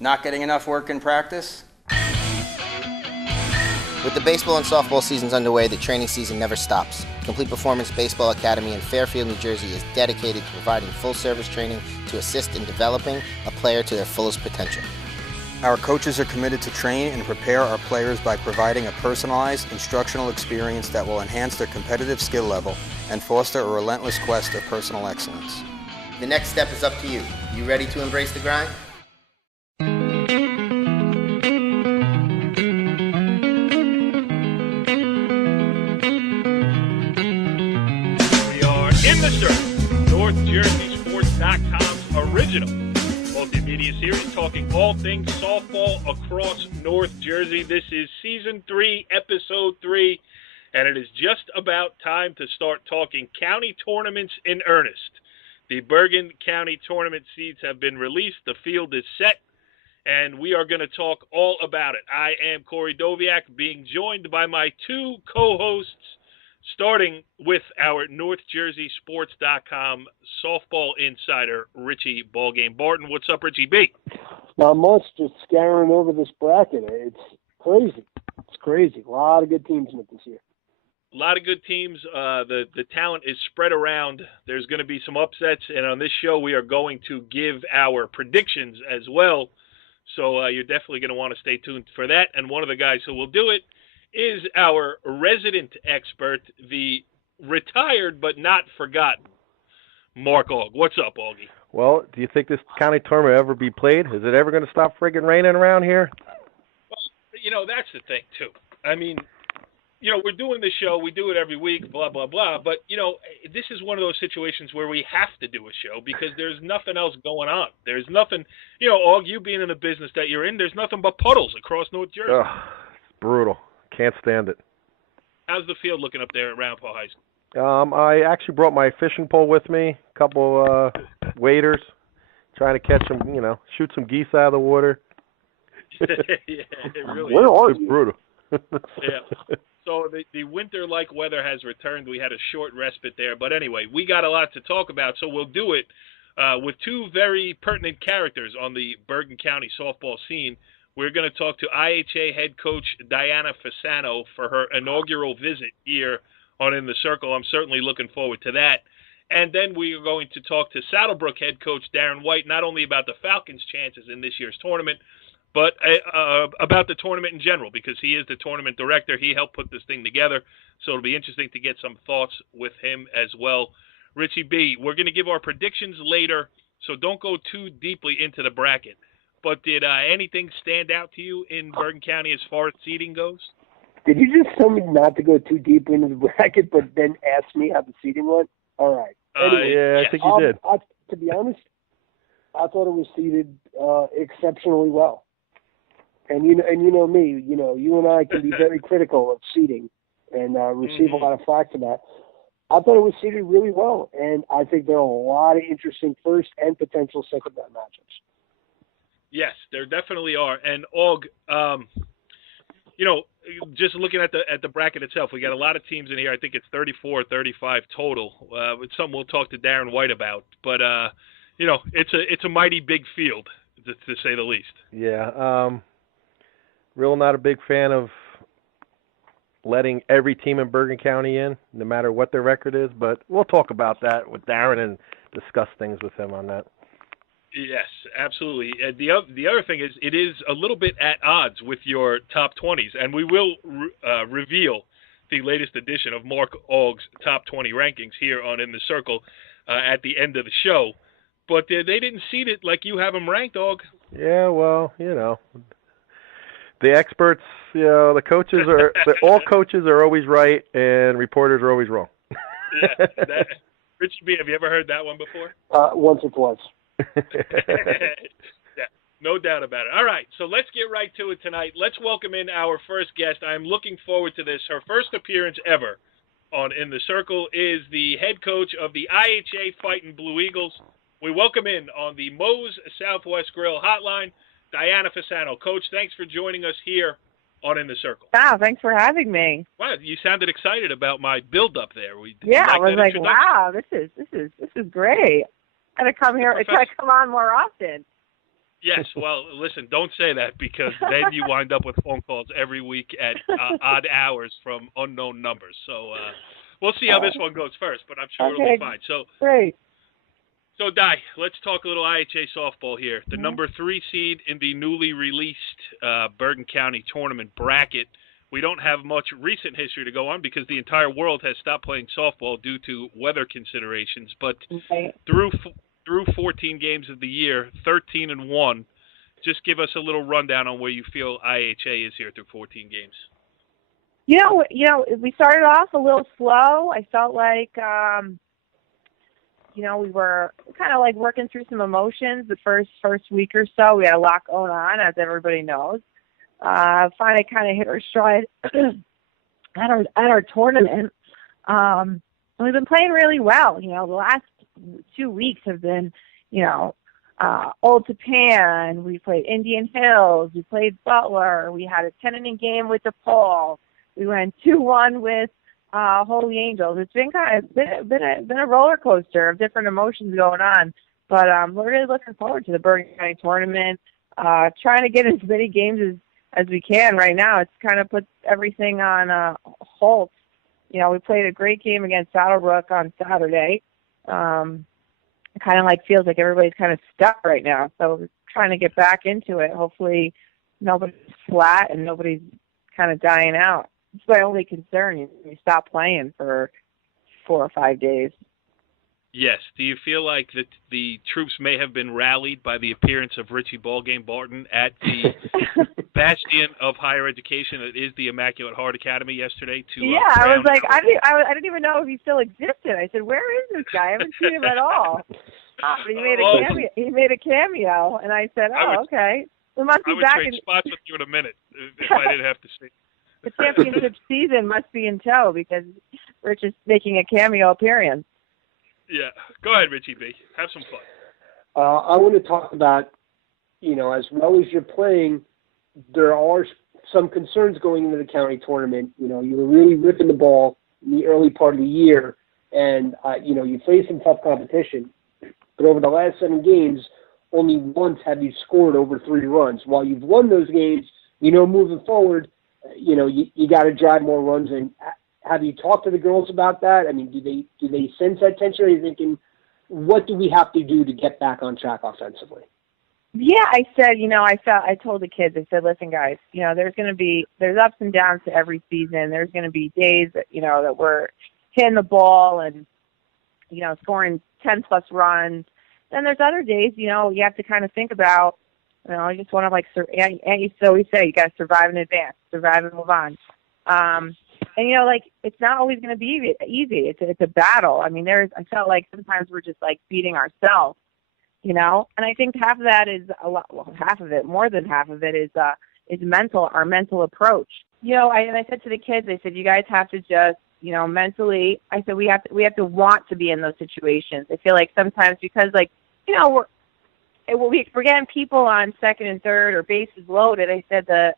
Not getting enough work in practice? With the baseball and softball seasons underway, the training season never stops. Complete Performance Baseball Academy in Fairfield, New Jersey is dedicated to providing full-service training to assist in developing a player to their fullest potential. Our coaches are committed to train and prepare our players by providing a personalized instructional experience that will enhance their competitive skill level and foster a relentless quest of personal excellence. The next step is up to you. You ready to embrace the grind? In the Circle, NorthJerseySports.com's original multimedia series talking all things softball across North Jersey. This is Season 3, Episode 3, and it is just about time to start talking county tournaments in earnest. The Bergen County Tournament seeds have been released, the field is set, and we are going to talk all about it. I am Corey Doviak, being joined by my two co-hosts, starting with our NorthJerseySports.com softball insider, Richie Ballgame Barton. What's up, Richie B? Not much, just scouring over this bracket. It's crazy. It's crazy. A lot of good teams in it this year. A lot of good teams. The talent is spread around. There's going to be some upsets, and on this show we are going to give our predictions as well. So you're definitely going to want to stay tuned for that. And one of the guys who will do it is our resident expert, the retired but not forgotten, Mark Auggie. What's up, Auggie? Well, do you think this county tournament will ever be played? Is it ever going to stop friggin' raining around here? Well, that's the thing, too. I mean, we're doing this show. We do it every week, blah, blah, blah. But, this is one of those situations where we have to do a show because there's nothing else going on. There's nothing, Aug, you being in the business that you're in, there's nothing but puddles across North Jersey. Ugh, it's brutal. Can't stand it. How's the field looking up there at Round Paw High School? I actually brought my fishing pole with me, a couple waders, trying to catch some, shoot some geese out of the water. Yeah, it really Where is. are It's you? brutal. Yeah. So the winter-like weather has returned. We had a short respite there. But anyway, we got a lot to talk about, so we'll do it with two very pertinent characters on the Bergen County softball scene. We're going to talk to IHA head coach Diana Fasano for her inaugural visit here on In the Circle. I'm certainly looking forward to that. And then we are going to talk to Saddle Brook head coach Darren White, not only about the Falcons' chances in this year's tournament, but about the tournament in general, because he is the tournament director. He helped put this thing together, so it'll be interesting to get some thoughts with him as well. Richie B., we're going to give our predictions later, so don't go too deeply into the bracket. But did anything stand out to you in Bergen County as far as seeding goes? Did you just tell me not to go too deep into the bracket, but then ask me how the seeding went? All right. Anyway, Yeah, yes. I think you did. To be honest, I thought it was seeded exceptionally well. And you know me, you and I can be very critical of seeding and receive a lot of flack for that. I thought it was seeded really well, and I think there are a lot of interesting first and potential second round matchups. Yes, there definitely are. And Aug, just looking at the bracket itself, we got a lot of teams in here. I think it's 34, 35 total. It's something we'll talk to Darren White about. But it's a mighty big field, to say the least. Yeah, real not a big fan of letting every team in Bergen County in, no matter what their record is. But we'll talk about that with Darren and discuss things with him on that. Yes, absolutely. The other thing is it is a little bit at odds with your top 20s, and we will reveal the latest edition of Mark Aug's top 20 rankings here on In the Circle at the end of the show. But they didn't seed it like you have them ranked, Aug. Yeah, well, the experts, the coaches are all coaches are always right, and reporters are always wrong. Yeah, Richie B., have you ever heard that one before? Once or twice. Yeah, no doubt about it. All right, so let's get right to it tonight. Let's welcome in our first guest. I'm looking forward to this. Her first appearance ever on In the Circle is the head coach of the IHA Fightin' Blue Eagles. We welcome in on the Moe's Southwest Grill hotline, Diana Fasano. Coach, thanks for joining us here on In the Circle. Wow, thanks for having me. Wow, you sounded excited about my build-up there. I was like, wow, this is great. I gotta come here. I try to come on more often. Yes, well, listen, don't say that because then you wind up with phone calls every week at odd hours from unknown numbers. So we'll see how this one goes first, but I'm sure it'll be fine. So, great. So, Di, let's talk a little IHA softball here. The number 3 seed in the newly released Bergen County Tournament bracket. We don't have much recent history to go on because the entire world has stopped playing softball due to weather considerations. But through 14 games of the year, 13-1. Just give us a little rundown on where you feel IHA is here through 14 games. You know, we started off a little slow. I felt like, we were kind of like working through some emotions the first week or so. We had a lot going on, as everybody knows. Finally kind of hit our stride at our tournament. And we've been playing really well. The last 2 weeks have been, Old Japan. We played Indian Hills. We played Butler. We had a 10-inning game with DePaul. We went 2-1 with Holy Angels. It's been been a roller coaster of different emotions going on. But we're really looking forward to the Bergen County Tournament. Trying to get as many games as we can right now. It's kind of put everything on hold. We played a great game against Saddle Brook on Saturday. It kind of feels like everybody's kind of stuck right now. So we're trying to get back into it. Hopefully nobody's flat and nobody's kind of dying out. It's my only concern. You stop playing for 4 or 5 days. Yes. Do you feel like that the troops may have been rallied by the appearance of Richie Ballgame Barton at the bastion of higher education that is the Immaculate Heart Academy yesterday? I was like, I didn't even know if he still existed. I said, where is this guy? I haven't seen him at all. He made a cameo, and I said, okay. We must be back. I would trade spots with you in a minute if I didn't have to see. The championship season must be in tow because Rich is making a cameo appearance. Yeah. Go ahead, Richie B. Have some fun. I want to talk about, as well as you're playing, there are some concerns going into the county tournament. You were really ripping the ball in the early part of the year, and, you faced some tough competition. But over the last 7 games, only once have you scored over 3 runs. While you've won those games, moving forward, you got to drive more runs in. Have you talked to the girls about that? I mean, do they sense that tension? Or are you thinking, what do we have to do to get back on track offensively? Yeah, I said, I told the kids, I said, listen, guys, there's ups and downs to every season. There's going to be days that, that we're hitting the ball and, scoring 10+ runs. Then there's other days, you have to kind of think about, you just want to and you always say, you got to survive and advance, survive and move on. And it's not always going to be easy. It's a battle. I mean, I felt like sometimes we're just beating ourselves, and I think half of that is half of it, more than half of it is mental, our mental approach. And I said to the kids, I said, you guys have to just, mentally, I said, we have to want to be in those situations. I feel like sometimes because we're getting people on second and third or bases loaded. I said the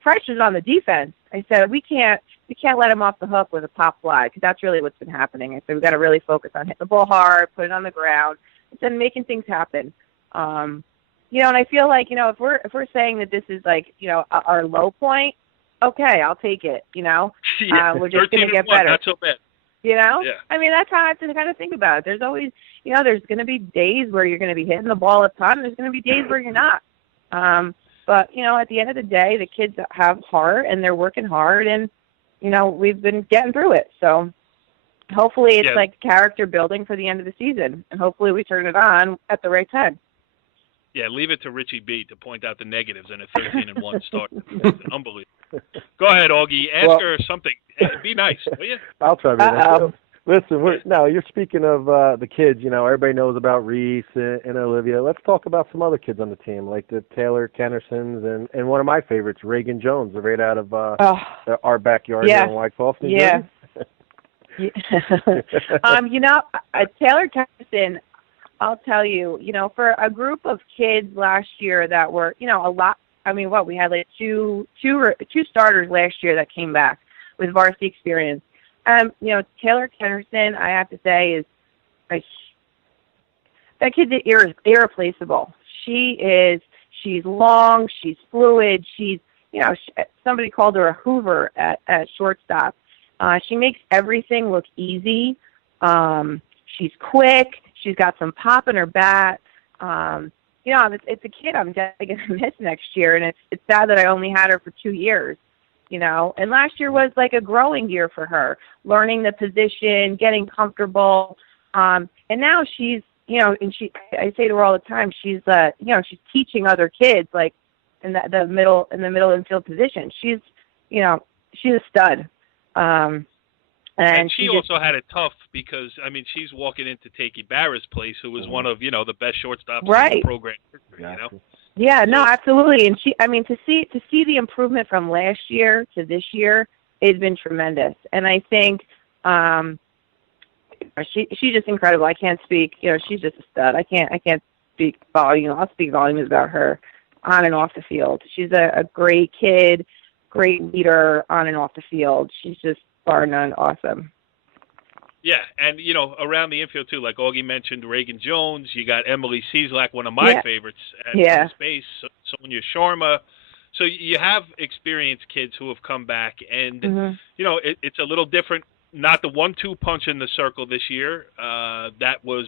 pressure's on the defense. I said we can't let them off the hook with a pop fly because that's really what's been happening. I said we got to really focus on hitting the ball hard, put it on the ground, and then making things happen. And I feel like if we're saying that this is our low point, okay, I'll take it. We're just going to get better. Not so bad. Yeah. I mean, that's how I have to kind of think about it. There's always, there's going to be days where you're going to be hitting the ball a ton. There's going to be days where you're not. But, at the end of the day, the kids have heart and they're working hard and, we've been getting through it. So hopefully it's character building for the end of the season. And hopefully we turn it on at the right time. Yeah, leave it to Richie B to point out the negatives in a 13-1 start. Unbelievable. Go ahead, Auggie. Ask her something. Be nice, will you? I'll try to be nice. Listen, you're speaking of the kids. Everybody knows about Reese and Olivia. Let's talk about some other kids on the team, like the Taylor Kennersons and one of my favorites, Reagan Jones. They're right out of our backyard here in White Falls, New Jersey. Taylor Kennerson, I'll tell you, for a group of kids last year that were, a lot. I mean, we had two starters last year that came back with varsity experience. Taylor Kennerson, I have to say, is that kid's irreplaceable. she's long, she's fluid, she's, somebody called her a Hoover at shortstop. She makes everything look easy. She's quick. She's got some pop in her bat. It's a kid I'm definitely going to miss next year, and it's sad that I only had her for 2 years, And last year was like a growing year for her, learning the position, getting comfortable. And now she's, I say to her all the time, she's she's teaching other kids, like in the middle infield position. She's a stud. And she also had it tough because, she's walking into Takey Barra's place, who was one of, the best shortstops in the program history, Yeah, no, absolutely. And to see the improvement from last year to this year has been tremendous. And I think she's just incredible. I can't speak, she's just a stud. I can't speak volume. I'll speak volumes about her on and off the field. She's a great kid, great leader on and off the field. She's just bar none awesome. Yeah, and, around the infield, too, like Auggie mentioned, Reagan Jones, you got Emily Cieslak, one of my favorites at space, Sonia Sharma. So you have experienced kids who have come back, and, it's a little different. Not the 1-2 punch in the circle this year. That was,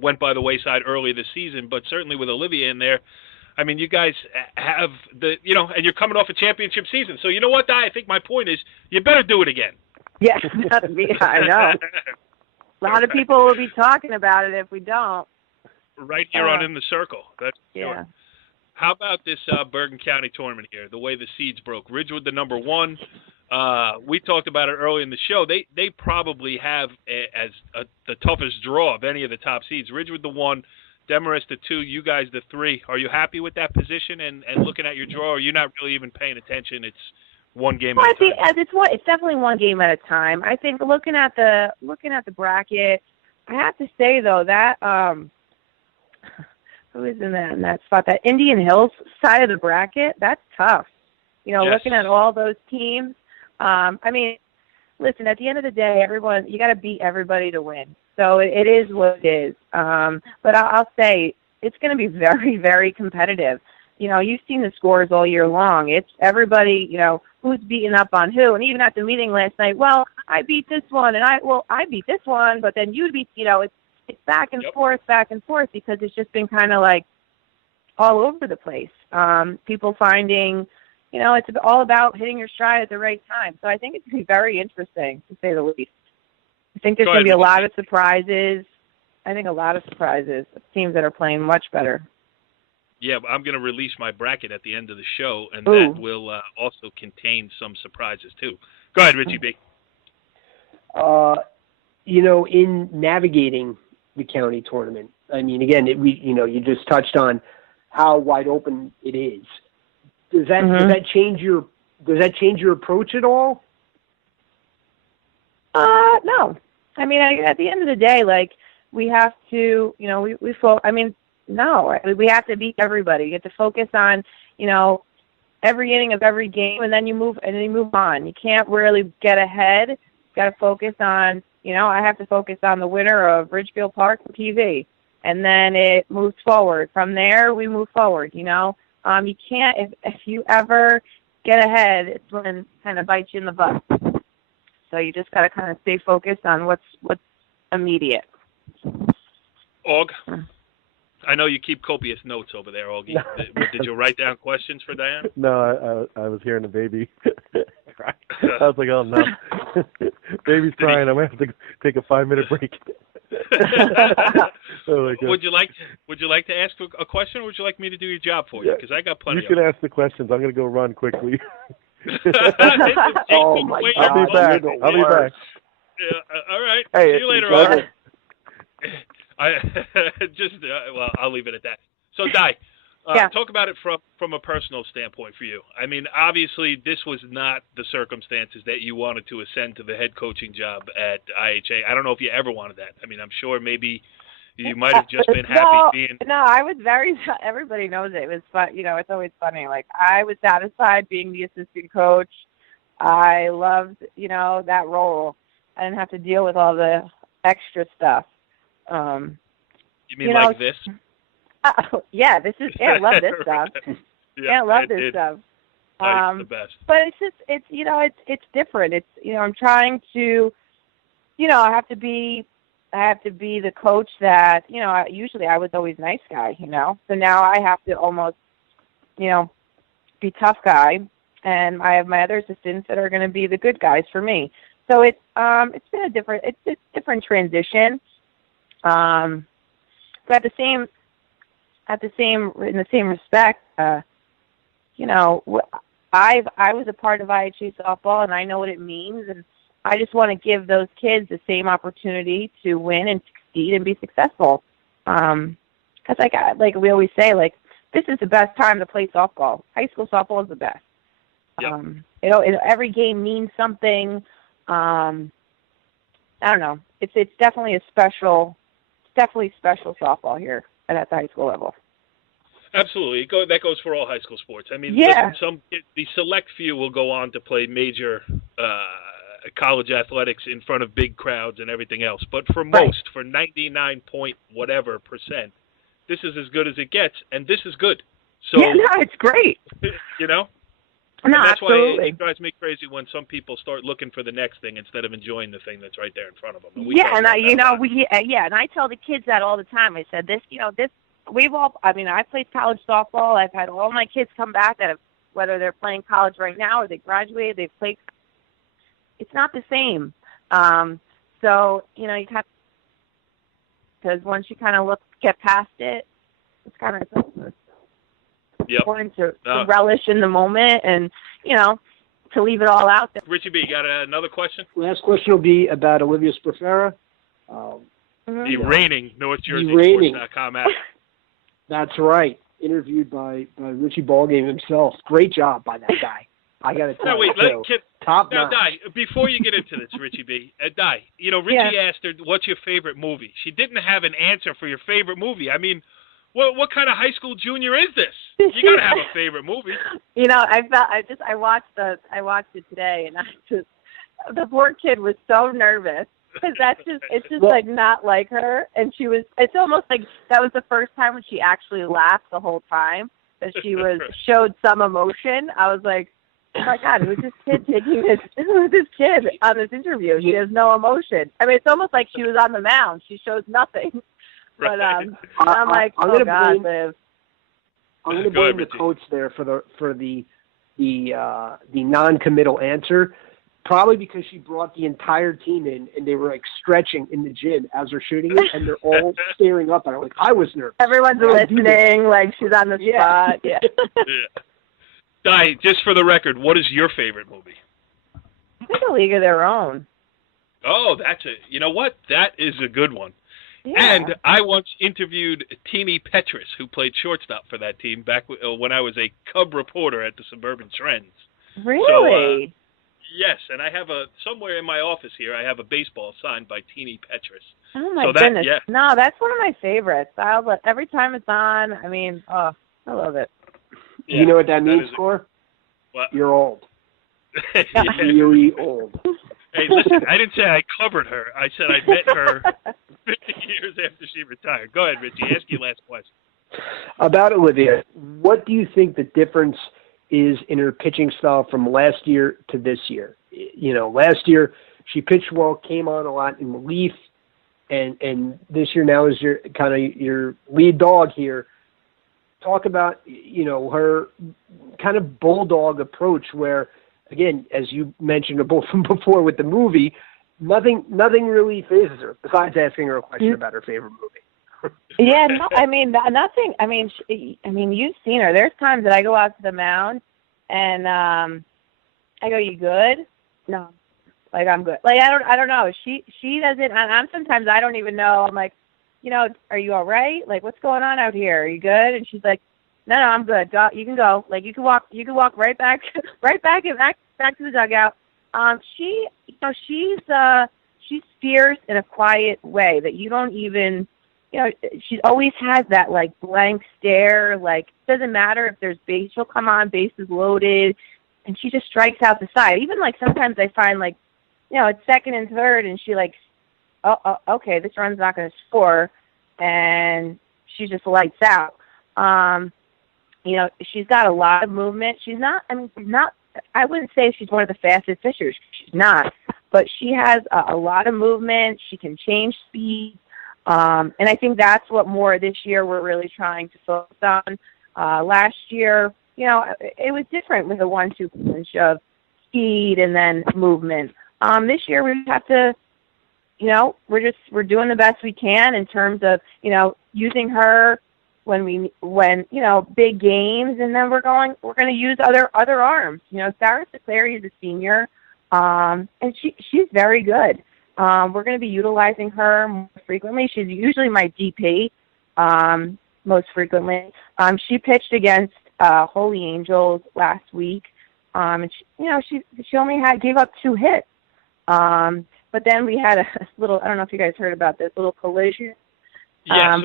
went by the wayside early this season, but certainly with Olivia in there, you guys have and you're coming off a championship season. So you know what, Di? I think my point is you better do it again. Yeah, I know. A lot of people will be talking about it if we don't. Right here on In the Circle. That's sure. How about this Bergen County tournament here, the way the seeds broke? Ridgewood, the number 1. We talked about it early in the show. They probably have the toughest draw of any of the top seeds. Ridgewood, the 1. Demarest, the 2, you guys, the 3. Are you happy with that position? And looking at your draw, or you're not really even paying attention? It's one game at a time. It's definitely one game at a time. I think looking at the bracket, I have to say though that who is in that spot? That Indian Hills side of the bracket, that's tough. Yes. Looking at all those teams. Listen, at the end of the day, you got to beat everybody to win. So it is what it is. But I'll say it's going to be very, very competitive. You've seen the scores all year long. It's everybody, who's beating up on who. And even at the meeting last night, well, I beat this one, and I beat this one, but then you beat, it's back and forth, because it's just been kind of like all over the place. People finding, it's all about hitting your stride at the right time. So I think it's going to be very interesting, to say the least. I think there's going to be a lot of surprises. Teams that are playing much better. Yeah, I'm going to release my bracket at the end of the show, and that will also contain some surprises, too. Go ahead, Richie B. In navigating the county tournament, again, you just touched on how wide open it is. Does that change your approach at all? No. At the end of the day, we have to, we have to beat everybody. You have to focus on, every inning of every game, and then you move on. You can't really get ahead. You got to focus on, I have to focus on the winner of Ridgefield Park and TV, and then it moves forward. From there, we move forward. You can't, if you ever get ahead, it's when it kind of bites you in the butt. So you just got to kind of stay focused on what's immediate. Og, I know you keep copious notes over there, Augie. Did you write down questions for Diane? No, I was hearing the baby cry. I was like, oh no, baby's crying. I'm gonna have to take a 5-minute break. Oh, would you like to ask a question, or would you like me to do your job for you? Because I got plenty. You can ask the questions. I'm gonna go run quickly. Oh my God! I'll be back. Yeah, all right. Hey, see you later on. I'll leave it at that. So, Di, talk about it from a personal standpoint for you. Obviously, this was not the circumstances that you wanted to ascend to the head coaching job at IHA. I don't know if you ever wanted that. I'm sure maybe you might have just been happy being. No, I was everybody knows it. It was fun. It's always funny. I was satisfied being the assistant coach. I loved, that role. I didn't have to deal with all the extra stuff. You mean like this? Yeah, I love this stuff. I love this stuff. The best. But it's different. I'm trying to, I have to be the coach that, usually I was always nice guy, So now I have to almost, be tough guy, and I have my other assistants that are going to be the good guys for me. So it's been a different transition. But in the same respect, I was a part of IHA softball, and I know what it means, and I just want to give those kids the same opportunity to win and succeed and be successful. Because like we always say, this is the best time to play softball. High school softball is the best. Yep. Every game means something. I don't know. It's definitely special softball here at the high school level. Absolutely. That goes for all high school sports. I mean, yeah. The select few will go on to play major college athletics in front of big crowds and everything else. But for most, for 99 point whatever %, this is as good as it gets, and this is good. So yeah, no, it's great. No, that's absolutely. Why it drives me crazy when some people start looking for the next thing instead of enjoying the thing that's right there in front of them. And and I tell the kids that all the time. I said I played college softball. I've had all my kids come back whether they're playing college right now or they graduated, they've played. It's not the same. So, you have, because once you kind of get past it, it's kind of important to relish in the moment and, to leave it all out there. Richie B, you got another question? Last question will be about Olivia Sprafera. The reigning NorthJerseySports.com athlete. That's right. Interviewed by Richie Ballgame himself. Great job by that guy. I got to tell you. Top notch. Now, Di, before you get into this, Richie B, Richie asked her, what's your favorite movie? She didn't have an answer for your favorite movie. I mean, what kind of high school junior is this? You got to have a favorite movie. I watched it today, and the poor kid was so nervous. Because it's just not like her, and it's almost like that was the first time when she actually laughed the whole time, that she showed some emotion. I was like, oh my God, who's this kid on this interview? She has no emotion. I mean, it's almost like she was on the mound. She shows nothing. But I'm like, oh God, Liv. I'm going to blame the coach there for the non-committal answer. Probably because she brought the entire team in, and they were stretching in the gym as they're shooting it, and they're all staring up at her. I was nervous. Everyone's listening, she's on the spot. Yeah. Di, just for the record, what is your favorite movie? I think A League of Their Own. Oh, that's it. You know what? That is a good one. Yeah. And I once interviewed Teeny Petrus, who played shortstop for that team back when I was a Cub reporter at the Suburban Trends. Really? So, yes, and I have somewhere in my office here, I have a baseball signed by Teeny Petrus. Oh, my goodness. Yeah. No, that's one of my favorites. Every time it's on, I love it. Yeah, you know what that means, Score? What? You're old. Really old. Hey, listen, I didn't say I covered her. I said I met her 50 years after she retired. Go ahead, Richie. Ask your last question. About Olivia, what do you think the difference is in her pitching style from last year to this year? Last year she pitched well, came on a lot in relief, and this year now is your lead dog here. Talk about, her kind of bulldog approach where, again, as you mentioned before with the movie, nothing really phases her besides asking her a question about her favorite movie. Yeah, no, nothing. You've seen her. There's times that I go out to the mound and I go, "You good?" No, I'm good. I don't know. She doesn't. I'm sometimes I don't even know. I'm like, are you all right? What's going on out here? Are you good? And she's like, No, I'm good. Go, you can go. You can walk right back to the dugout. She's fierce in a quiet way that you don't even. She always has that blank stare. It doesn't matter if there's base. She'll come on, bases loaded, and she just strikes out the side. Even sometimes I find it's second and third, and she okay, this run's not going to score, and she just lights out. She's got a lot of movement. I wouldn't say she's one of the fastest fishers. She's not. But she has a lot of movement. She can change speed. And I think that's what more this year we're really trying to focus on. Last year, it was different with a 1-2 punch of speed and then movement. This year we have to, we're doing the best we can in terms of, using her when big games, and then we're going to use other arms. Sarah Seclari is a senior, and she's very good. We're going to be utilizing her more frequently. She's usually my DP, most frequently. She pitched against Holy Angels last week. And she only gave up 2 hits. But then we had a little, I don't know if you guys heard about this, little collision. Yes,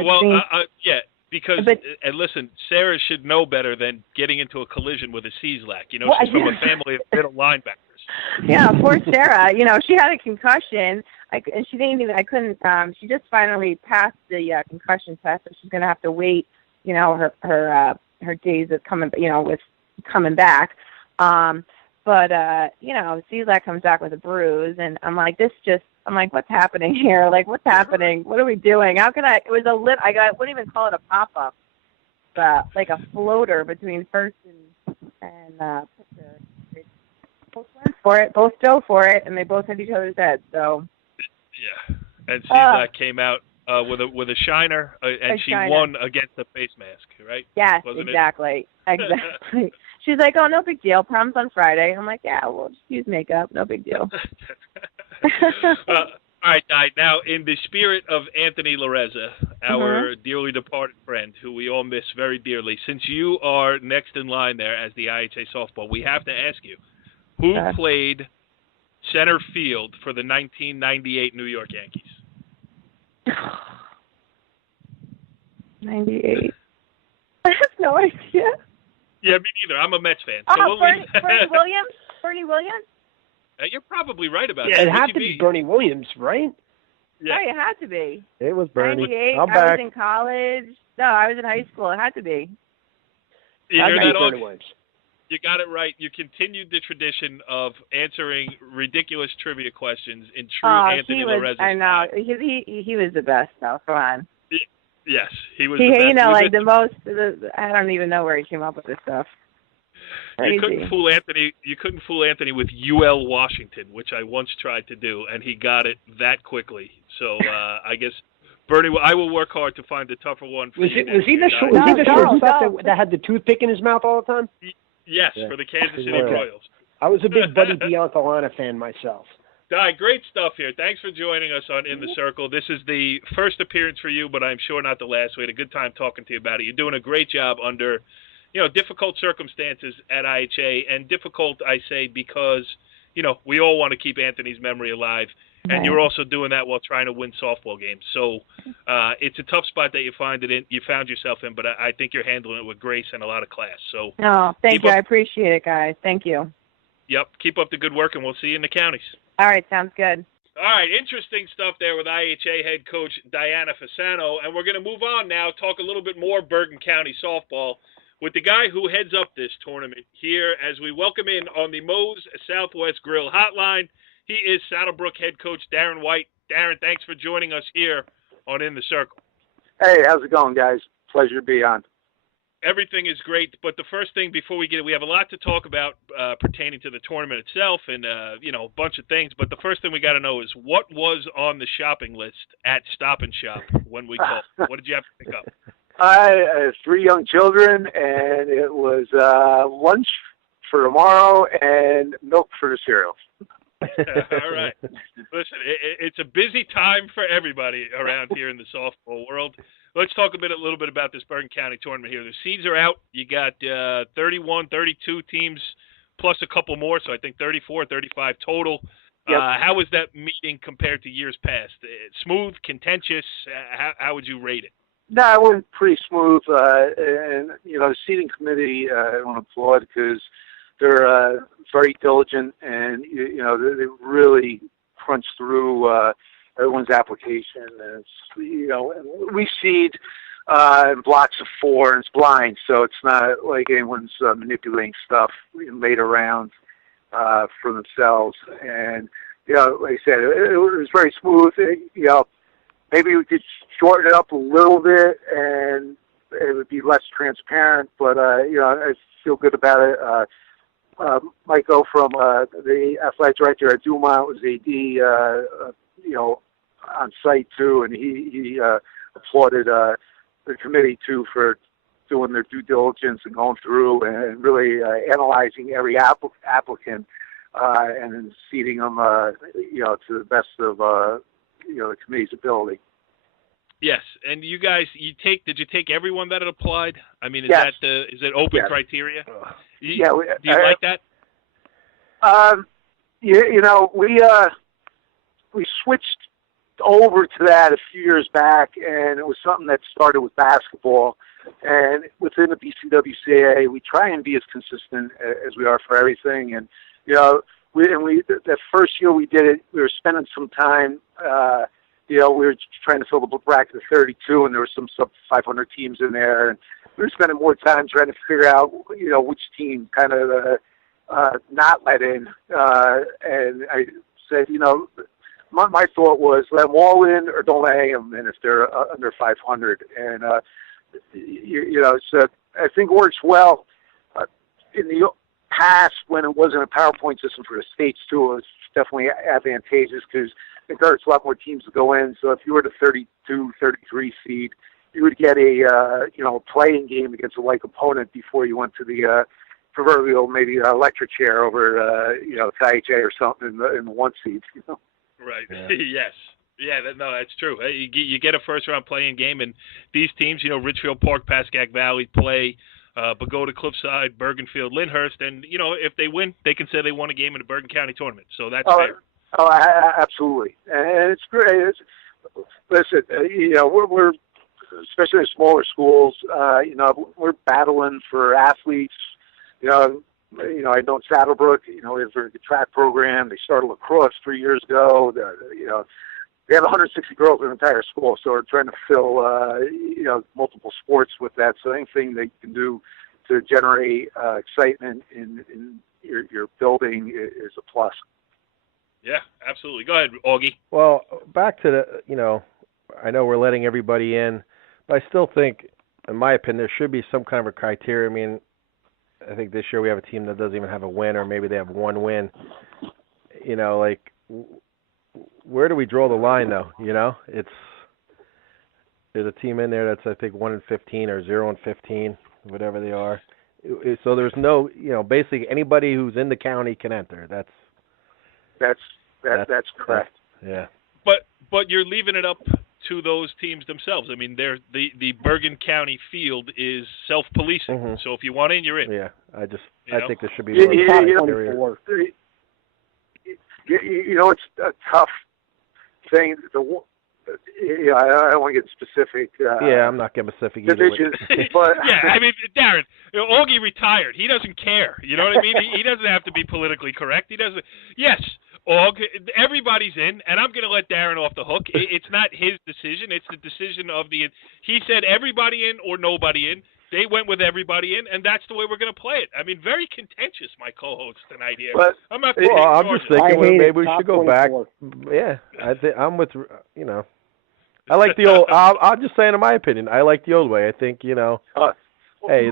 because, and listen, Sarah should know better than getting into a collision with a Cieslak. She's from a family of middle linebackers. Yeah, poor Sarah. She had a concussion, and she didn't even, she just finally passed the concussion test, so she's going to have to wait, her days of coming back. But Cieslak comes back with a bruise, and I'm like, what's happening here? Like, what's happening? What are we doing? How can I wouldn't even call it a pop-up, like a floater between first and pitcher. They both went for it, both dove for it, and they both hit each other's heads, so. Yeah, and Cieslak came out with a shiner, and she won against the face mask, right? Yes, Wasn't exactly. Exactly. She's like, oh, no big deal. Prom's on Friday. I'm like, yeah, we'll just use makeup. No big deal. All right, Di. Now, in the spirit of Anthony Lareza, our dearly departed friend, who we all miss very dearly, since you are next in line there as the IHA softball, we have to ask you, who played center field for the 1998 New York Yankees? 98. I have no idea. Yeah, me neither. I'm a Mets fan. So Bernie Williams? Bernie Williams? You're probably right about that. Yeah, it had to be Bernie Williams, right? Yeah. Right, it had to be. It was Bernie. 98. I'm I back. was in college. No, I was in high school. It had to be. You hear that, Bernie Williams. You got it right. You continued the tradition of answering ridiculous trivia questions in true Anthony Lareza style. I know. He was the best, though. Come on. Yes, he was the best. I don't even know where he came up with this stuff. Crazy. You couldn't fool Anthony. You couldn't fool Anthony with UL Washington, which I once tried to do, and he got it that quickly. So I guess Bernie, I will work hard to find a tougher one. For Was he the shortstop that had the toothpick in his mouth all the time? Yes, for the Kansas City Royals. I was a big Buddy Biancalana fan myself. Di, great stuff here. Thanks for joining us on In the Circle. This is the first appearance for you, but I'm sure not the last. We had a good time talking to you about it. You're doing a great job under, difficult circumstances at IHA, and difficult, I say, because, we all want to keep Anthony's memory alive, and you're also doing that while trying to win softball games. So it's a tough spot that you found yourself in, but I think you're handling it with grace and a lot of class. So thank you. I appreciate it, guys. Thank you. Yep. Keep up the good work, and we'll see you in the counties. All right. Sounds good. All right. Interesting stuff there with IHA head coach Diana Fasano. And we're going to move on now, talk a little bit more Bergen County softball with the guy who heads up this tournament here as we welcome in on the Moe's Southwest Grill hotline. He is Saddle Brook head coach Darren White. Darren, thanks for joining us here on In the Circle. Hey, how's it going, guys? Pleasure to be on. Everything is great, but the first thing before we have a lot to talk about pertaining to the tournament itself and, a bunch of things. But the first thing we got to know is what was on the shopping list at Stop and Shop when we called? What did you have to pick up? I have 3 young children, and it was lunch for tomorrow and milk for the cereal. All right. Listen, it's a busy time for everybody around here in the softball world. Let's talk a little bit about this Bergen County tournament here. The seeds are out. You got 31, 32 teams plus a couple more, so I think 34, 35 total. Yep. How was that meeting compared to years past? Smooth, contentious? How would you rate it? No, it went pretty smooth. And, the seating committee, I want to applaud because they're very diligent and, they really crunched through everyone's application. And we seed in blocks of 4, and it's blind, so it's not like anyone's manipulating stuff in later rounds for themselves. And, like I said, it was very smooth. Maybe we could shorten it up a little bit, and it would be less transparent, but, I feel good about it. Mike O from the athletic director at Dumont was AD, on site too, and he applauded the committee too for doing their due diligence and going through and really analyzing every applicant and then seating them, to the best of the committee's ability. Yes, and you guys, did you take everyone that had applied? I mean, is yes. is it open yes. criteria? Do you like that? We switched over to that a few years back, and it was something that started with basketball. And within the BCWCAA, we try and be as consistent as we are for everything. And the first year we did it, we were spending some time. We were trying to fill the bracket of 32, and there were some sub-500 teams in there, and we were spending more time trying to figure out, which team kind of not let in. And I said, my thought was let them all in or don't let any of them in if they're under 500. And, so I think it works well. In the past, when it wasn't a PowerPoint system for the states, too, it was definitely advantageous because it encouraged a lot more teams to go in. So if you were the 32, 33 seed, you would get a, playing game against a like opponent before you went to the proverbial maybe electric chair over, KHA or something in the 1 seed, Right. Yeah. Yes. Yeah, that's true. You get a first-round playing game, and these teams, Richfield Park, Pascack Valley play Pagoda, Cliffside, Bergenfield, Lyndhurst, and, if they win, they can say they won a game in the Bergen County Tournament. So that's fair. Oh, absolutely. And it's great. Listen, we're especially in smaller schools, we're battling for athletes. I know Saddle Brook, we have a very good track program. They started lacrosse 3 years ago. They have 160 girls in the entire school, so we're trying to fill, multiple sports with that. So anything they can do to generate excitement in your building is a plus. Yeah, absolutely. Go ahead, Augie. Well, back to the, I know we're letting everybody in, but I still think, in my opinion, there should be some kind of a criteria. I mean, I think this year we have a team that doesn't even have a win, or maybe they have one win. Where do we draw the line, though? There's a team in there that's, I think, 1-15 or 0-15, whatever they are. So there's no, basically anybody who's in the county can enter. That's correct. Yeah. But you're leaving it up to those teams themselves. I mean, the Bergen County field is self-policing. Mm-hmm. So if you want in, you're in. Yeah, I think there should be more. It's a tough thing. I don't want to get specific. I'm not getting specific either. Divisions, but yeah, I mean, Darren, Augie retired. He doesn't care. You know what I mean? He doesn't have to be politically correct. He doesn't. Yes, everybody's in, and I'm going to let Darren off the hook. It's not his decision. It's the decision of the. He said everybody in or nobody in. They went with everybody in, and that's the way we're going to play it. I mean, very contentious, my co-host tonight here. But, I'm not. I'm just thinking maybe we should go 24. Back. Yeah, I'm with. I like the old. I'm just saying, in my opinion, I like the old way. I think hey,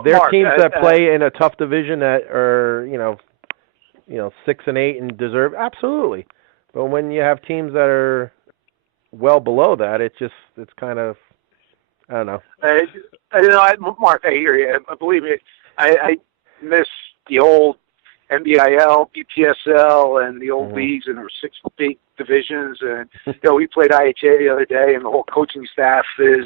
there are teams that play in a tough division that are 6 and 8 and deserve absolutely. But when you have teams that are well below that, it's kind of. I don't know. Mark, I hear you. Believe me, I miss the old NBIL, BPSL, and the old leagues, and there were 6 big divisions. And we played IHA the other day, and the whole coaching staff is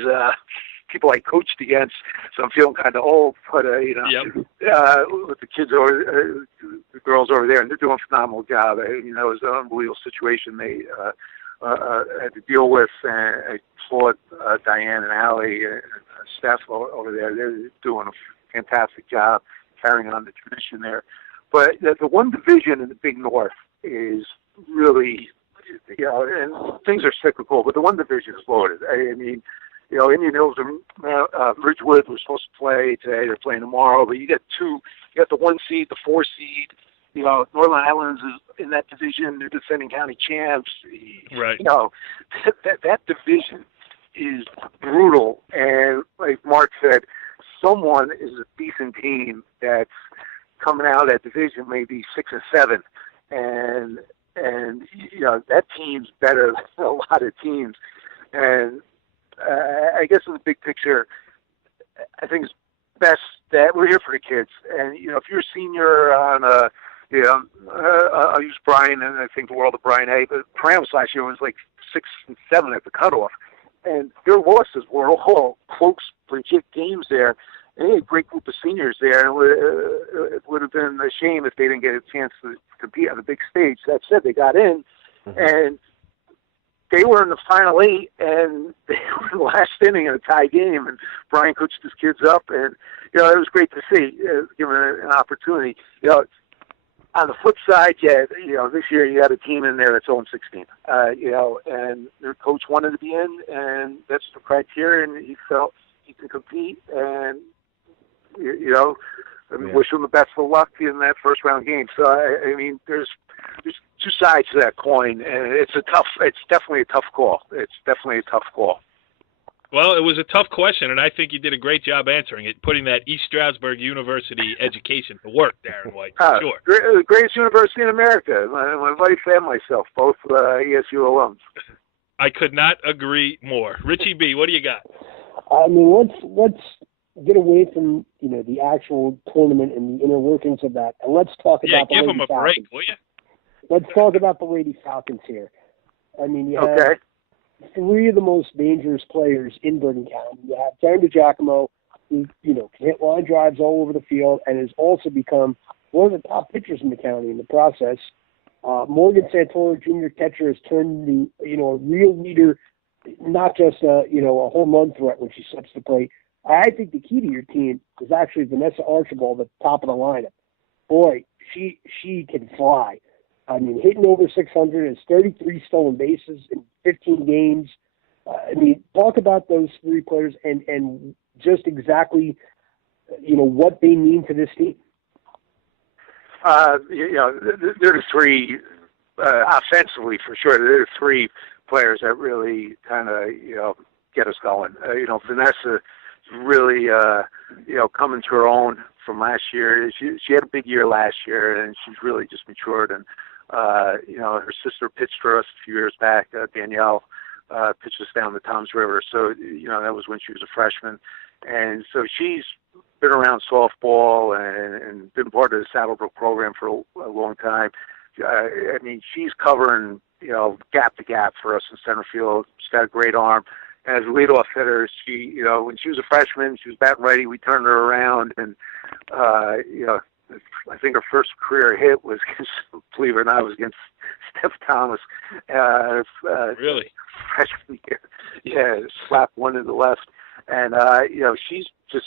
people I coached against. So I'm feeling kind of old, but with the kids over, the girls over there, and they're doing a phenomenal job. It was an unbelievable situation they had to deal with, and I applaud Diane and Allie and Steph over there. They're doing a fantastic job carrying on the tradition there. But the one division in the Big North is really, and things are cyclical, but the one division is loaded. I mean, Indian Hills and Ridgewood were supposed to play today. They're playing tomorrow. But you got two. You got the 1 seed, the 4 seed. Northern Highlands is in that division. They're defending county champs. Right. That division is brutal. And like Mark said, someone is a decent team that's coming out of that division, maybe 6 or 7, and that team's better than a lot of teams. And I guess in the big picture, I think it's best that we're here for the kids. And if you're a senior on I'll use Brian, and I think the world of Brian A. But Paramus last year was like 6 and 7 at the cutoff, and their losses were all close, legit games there. And they had a great group of seniors there. It would have been a shame if they didn't get a chance to compete on the big stage. That said, they got in, and they were in the final 8, and they were in the last inning in a tie game. And Brian coached his kids up, and it was great to see, given an opportunity. On the flip side, this year you got a team in there that's 0-16. And their coach wanted to be in, and that's the criteria, and he felt he can compete, and wish him the best of luck in that first round game. So I mean, there's two sides to that coin, and it's definitely a tough call. Well, it was a tough question, and I think you did a great job answering it, putting that East Stroudsburg University education to work, Darren White. Sure. The greatest university in America. My wife and myself, both ESU alums. I could not agree more. Richie B., what do you got? I mean, let's get away from the actual tournament and the inner workings of that, and let's talk about the Lady Falcons. Yeah, give them a break, will you? Let's talk about the Lady Falcons here. I mean, you have 3 of the most dangerous players in Bergen County. You have Darren DiGiacomo, who can hit line drives all over the field, and has also become one of the top pitchers in the county in the process. Morgan Santoro, junior catcher, has turned into a real leader, not just a home run threat when she steps to plate. I think the key to your team is actually Vanessa Archibald at the top of the lineup. Boy, she can fly. I mean, hitting over 600, has 33 stolen bases in 15 games. I mean, talk about those 3 players and just exactly what they mean to this team. They're the 3 offensively for sure. They're the 3 players that really kind of get us going. Vanessa really coming to her own from last year. She had a big year last year, and she's really just matured. And her sister pitched for us a few years back. Danielle pitched us down the Toms River. So that was when she was a freshman, and so she's been around softball and been part of the Saddle Brook program for a long time. I mean, she's covering gap to gap for us in center field. She's got a great arm. And as a leadoff hitter, she, when she was a freshman, she was batting righty. We turned her around, and I think her first career hit was, believe it or not, was against Steph Thomas. Really? Freshman year. Yeah, slapped one to the left. And, she's just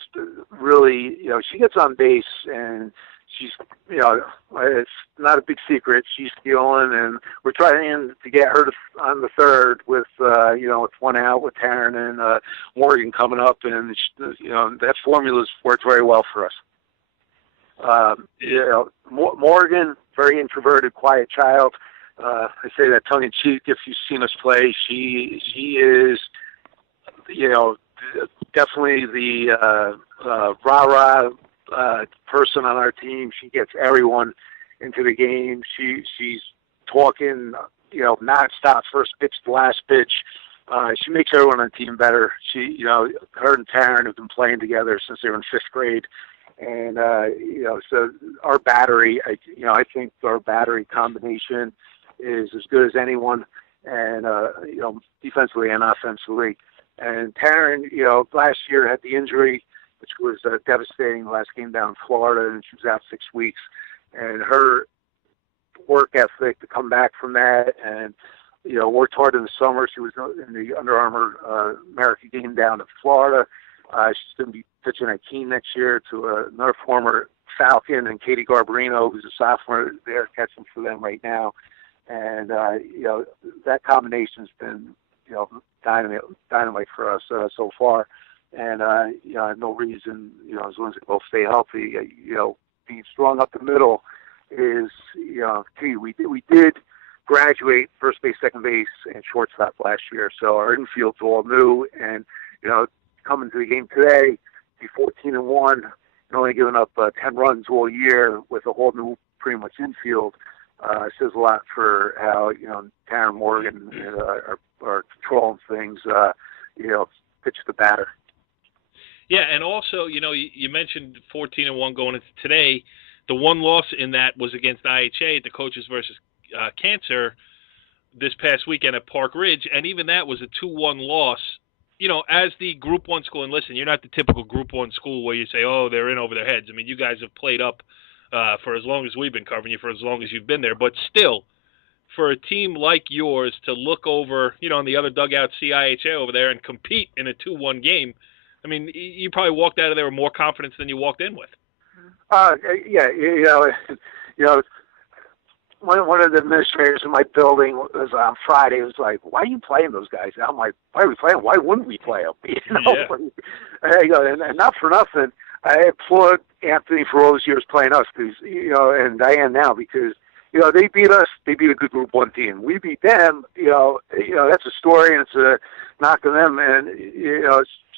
really, she gets on base, and she's, it's not a big secret. She's stealing, and we're trying to get her on the third with, with 1 out with Taryn and Morgan coming up, and, that formula's worked very well for us. Morgan, very introverted, quiet child. I say that tongue in cheek. If you've seen us play, she is, definitely the rah-rah person on our team. She gets everyone into the game. She's talking, nonstop, first pitch to last pitch. She makes everyone on the team better. She, her and Taryn have been playing together since they were in 5th grade. And, so our battery, I think our battery combination is as good as anyone, and, defensively and offensively. And Taryn, last year had the injury, which was devastating. The last game down in Florida, and she was out 6 weeks. And her work ethic to come back from that, and worked hard in the summer. She was in the Under Armour America game down in Florida. She's going to be pitching at Keene next year to another former Falcon, and Katie Garbarino, who's a sophomore. They're catching for them right now. And that combination's been dynamite for us so far. And I have no reason, as long as they both stay healthy, being strong up the middle is, key. We did graduate first base, second base, and shortstop last year, so our infield's all new. And coming to the game today, be 14-1, and only giving up 10 runs all year with a whole new, pretty much infield, says a lot for how Darren Morgan are controlling things. Pitch the batter. Yeah, and also, you mentioned 14-1 going into today. The one loss in that was against IHA at the Coaches versus Cancer this past weekend at Park Ridge, and even that was a 2-1 loss. As the Group 1 school, and listen, you're not the typical Group 1 school where you say, oh, they're in over their heads. I mean, you guys have played up for as long as we've been covering you, for as long as you've been there. But still, for a team like yours to look over, in the other dugout, see IHA over there and compete in a 2-1 game, I mean, you probably walked out of there with more confidence than you walked in with. Yeah, one of the administrators in my building was on Friday. Was like, "Why are you playing those guys?" And I'm like, "Why are we playing? Why wouldn't we play them?" Yeah. And not for nothing, I applaud Anthony for all those years playing us, because and Diane now, because they beat us. They beat a good Group 1 team. We beat them. That's a story, and it's a knock on them, and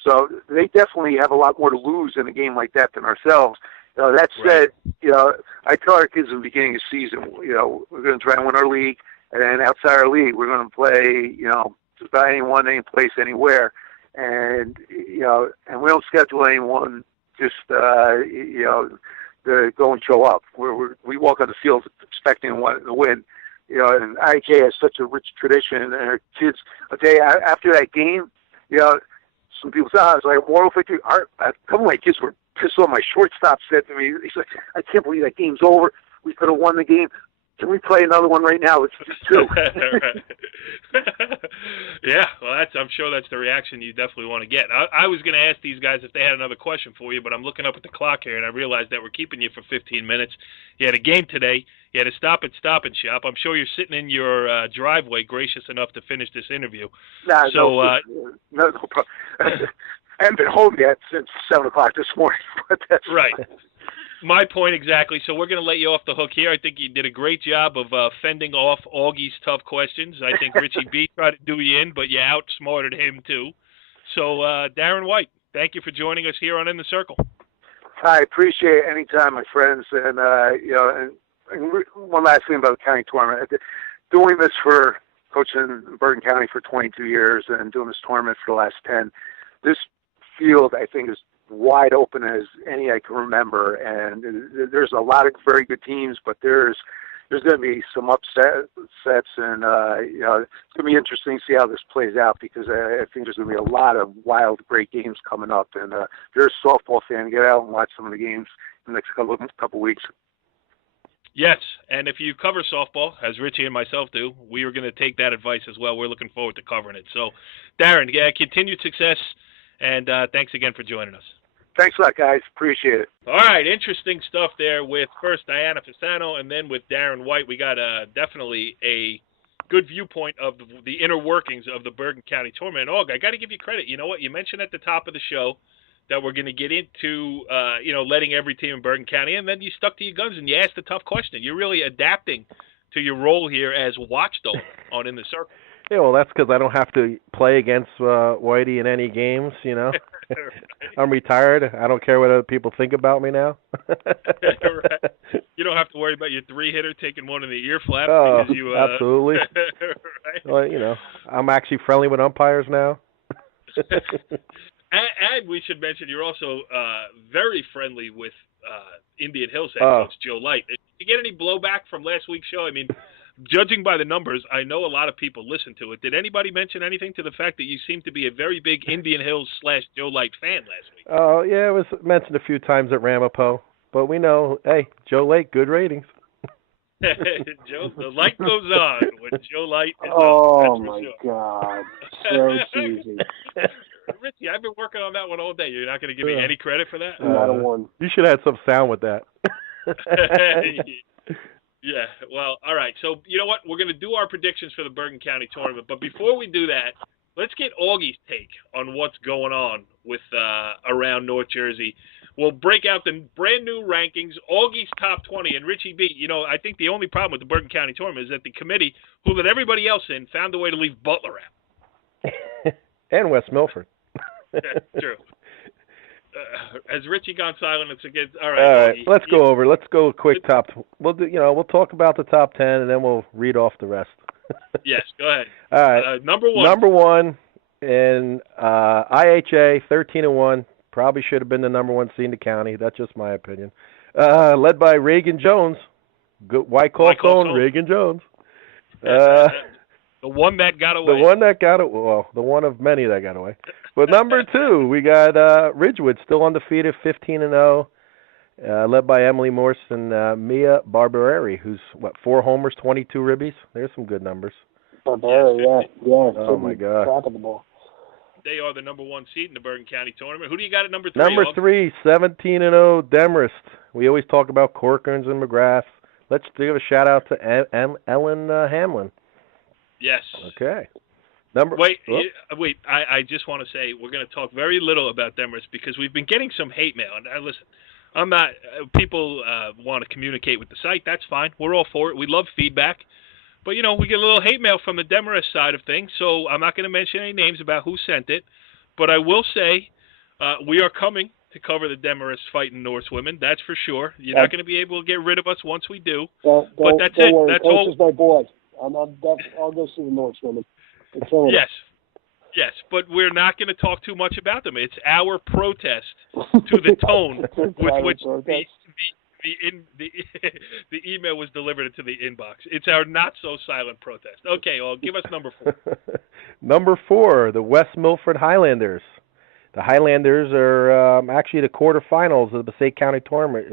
so they definitely have a lot more to lose in a game like that than ourselves. That said, I tell our kids in the beginning of the season, we're going to try and win our league, and then outside our league, we're going to play, just about anyone, any place, anywhere, and and we don't schedule anyone just, to go and show up. We walk on the field expecting to win, and IK has such a rich tradition, and our kids, a day after that game, some people say, it's like a moral victory. A couple of my kids were pissed off. My shortstop said to me, he's like, I can't believe that game's over. We could have won the game. Can we play another one right now? It's just 2. Yeah, well, I'm sure that's the reaction you definitely want to get. I was going to ask these guys if they had another question for you, but I'm looking up at the clock here, and I realized that we're keeping you for 15 minutes. You had a game today. You had to stop at Stop and Shop. I'm sure you're sitting in your driveway, gracious enough to finish this interview. No problem. I haven't been home yet since 7 o'clock this morning. But that's right. My point exactly. So we're going to let you off the hook here. I think you did a great job of fending off Augie's tough questions. I think Richie B tried to do you in, but you outsmarted him too. So Darren White, thank you for joining us here on In the Circle. I appreciate it anytime, my friends. And, and one last thing about the county tournament. Doing this for coaching Bergen County for 22 years and doing this tournament for the last 10, this field, I think, is wide open as any I can remember, and there's a lot of very good teams, but there's going to be some upsets, and it's going to be interesting to see how this plays out, because I think there's going to be a lot of wild, great games coming up, and if you're a softball fan, get out and watch some of the games in the next couple weeks. Yes, and if you cover softball, as Richie and myself do, we are going to take that advice as well. We're looking forward to covering it. So, Darren, continued success, and thanks again for joining us. Thanks a lot, guys. Appreciate it. All right, interesting stuff there with first Diana Fasano and then with Darren White. We got definitely a good viewpoint of the inner workings of the Bergen County Tournament. I got to give you credit. You know what? You mentioned at the top of the show that we're going to get into, letting every team in Bergen County, and then you stuck to your guns and you asked a tough question. You're really adapting to your role here as watchdog on In the Circle. Yeah, well, that's because I don't have to play against Whitey in any games, Right. I'm retired. I don't care what other people think about me now. Right. You don't have to worry about your 3-hitter taking one in the ear flap. Oh, because you, absolutely. Right. Well, I'm actually friendly with umpires now. And we should mention you're also very friendly with Indian Hills head coach Joe Light. Did you get any blowback from last week's show? I mean, judging by the numbers, I know a lot of people listen to it. Did anybody mention anything to the fact that you seem to be a very big Indian Hills / Joe Light fan last week? Oh, yeah, it was mentioned a few times at Ramapo. But we know, hey, Joe Light, good ratings. Joe, the light goes on when Joe Light is on. My God. So cheesy. Richie, I've been working on that one all day. You're not going to give me any credit for that? Not a one. You should have some sound with that. Yeah, well, all right. So, you know what? We're going to do our predictions for the Bergen County Tournament. But before we do that, let's get Augie's take on what's going on with around North Jersey. We'll break out the brand new rankings, Augie's top 20, and Richie B. I think the only problem with the Bergen County Tournament is that the committee, who let everybody else in, found a way to leave Butler out. And West Milford. Yeah, true. Has Richie gone silent? It's against. All right. Augie. Let's go over. Let's go a quick top. We'll talk about the top 10, and then we'll read off the rest. Yes, go ahead. All right. Number one. Number one in IHA, 13-1. Probably should have been the number one seed in the county. That's just my opinion. Led by Reagan Jones. White call phone, Reagan Jones. The one that got away. The one that got away. Well, the one of many that got away. But number two, we got Ridgewood, still undefeated, 15-0. Led by Emily Morse and Mia Barbereri, who's, 4 homers, 22 ribbies? There's some good numbers. Barbereri, yeah. Oh, my God. Top of the ball. They are the number one seed in the Bergen County Tournament. Who do you got at number 3? Number 3, 17-0, Demarest. We always talk about Corcoran's and McGrath. Let's give a shout-out to Ellen Hamlin. Yes. Okay. Wait. I just want to say we're going to talk very little about Demarest because we've been getting some hate mail. And listen, I'm not. People want to communicate with the site. That's fine. We're all for it. We love feedback. But we get a little hate mail from the Demarest side of things. So I'm not going to mention any names about who sent it. But I will say we are coming to cover the Demarest fight in Norsewomen. That's for sure. You're not going to be able to get rid of us once we do. But that's it. Worry. That's Coach all. Is my boy. I'll go see the Norsewomen. Yes, but we're not going to talk too much about them. It's our protest to the tone with which the email was delivered into the inbox. It's our not-so-silent protest. Okay, well, give us number 4. Number 4, the West Milford Highlanders. The Highlanders are actually the quarterfinals of the Passaic County Tournament.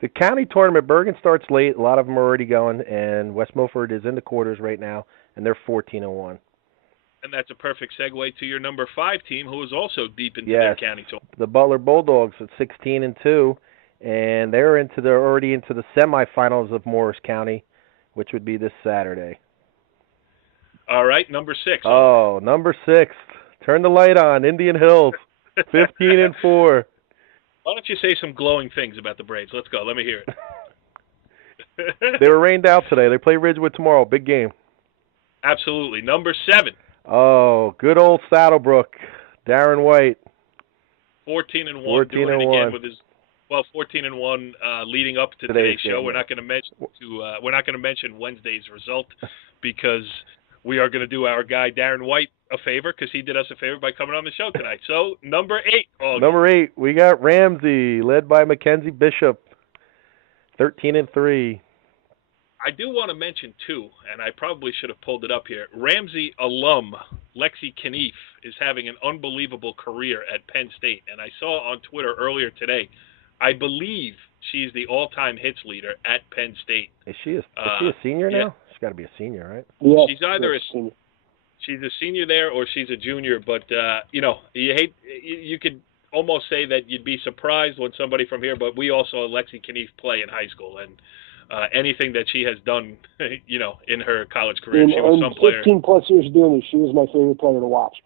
The county tournament. Bergen starts late. A lot of them are already going, and West Milford is in the quarters right now, and they're 14-1. And that's a perfect segue to your number 5 team, who is also deep into their county tournament. The Butler Bulldogs at 16-2, and they're already into the semifinals of Morris County, which would be this Saturday. All right, number 6. Oh, number 6. Turn the light on. Indian Hills, 15-4. Why don't you say some glowing things about the Braves? Let's go. Let me hear it. They were rained out today. They play Ridgewood tomorrow. Big game. Absolutely. Number 7. Oh, good old Saddle Brook. Darren White. 14-1. 14-1. Doing it again with his 14-1 leading up to today's show. We're not going to mention Wednesday's result because we are going to do our guy Darren White a favor because he did us a favor by coming on the show tonight. So, number 8. Auggie. Number 8, we got Ramsey, led by Mackenzie Bishop, 13-3. I do want to mention, too, and I probably should have pulled it up here, Ramsey alum Lexi Knief is having an unbelievable career at Penn State. And I saw on Twitter earlier today, I believe she's the all-time hits leader at Penn State. Is she a senior now? She's got to be a senior, right? Yeah, she's either she's a senior there or she's a junior. But you could almost say that you'd be surprised when somebody from here. But we also saw Lexi Knief play in high school, and anything that she has done, in her college career, she was some player. 15 plus years doing this, she was my favorite player to watch.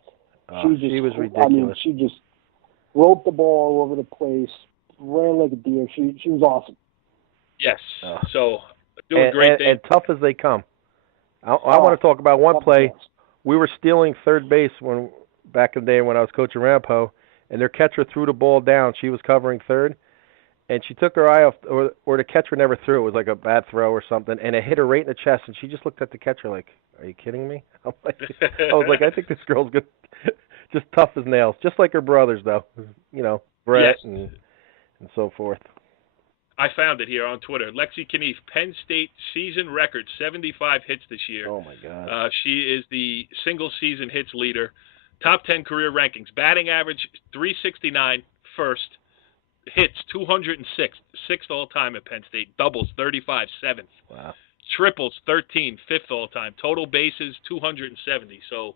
She was ridiculous. I mean, she just roped the ball all over the place, ran like a deer. She was awesome. Yes. So doing great things. And tough as they come. I want to talk about one play. We were stealing third base back in the day when I was coaching Rampo, and their catcher threw the ball down. She was covering third, and she took her eye off, or the catcher never threw. It was like a bad throw or something, and it hit her right in the chest, and she just looked at the catcher like, "Are you kidding me?" I was like, I think this girl's good. Just tough as nails, just like her brothers, though. Brett and so forth. I found it here on Twitter. Lexi Knief, Penn State season record, 75 hits this year. Oh, my God. She is the single-season hits leader. Top 10 career rankings. Batting average, 369, first. Hits, 206, sixth all-time at Penn State. Doubles, 35, seventh. Wow. Triples, 13, fifth all-time. Total bases, 270. So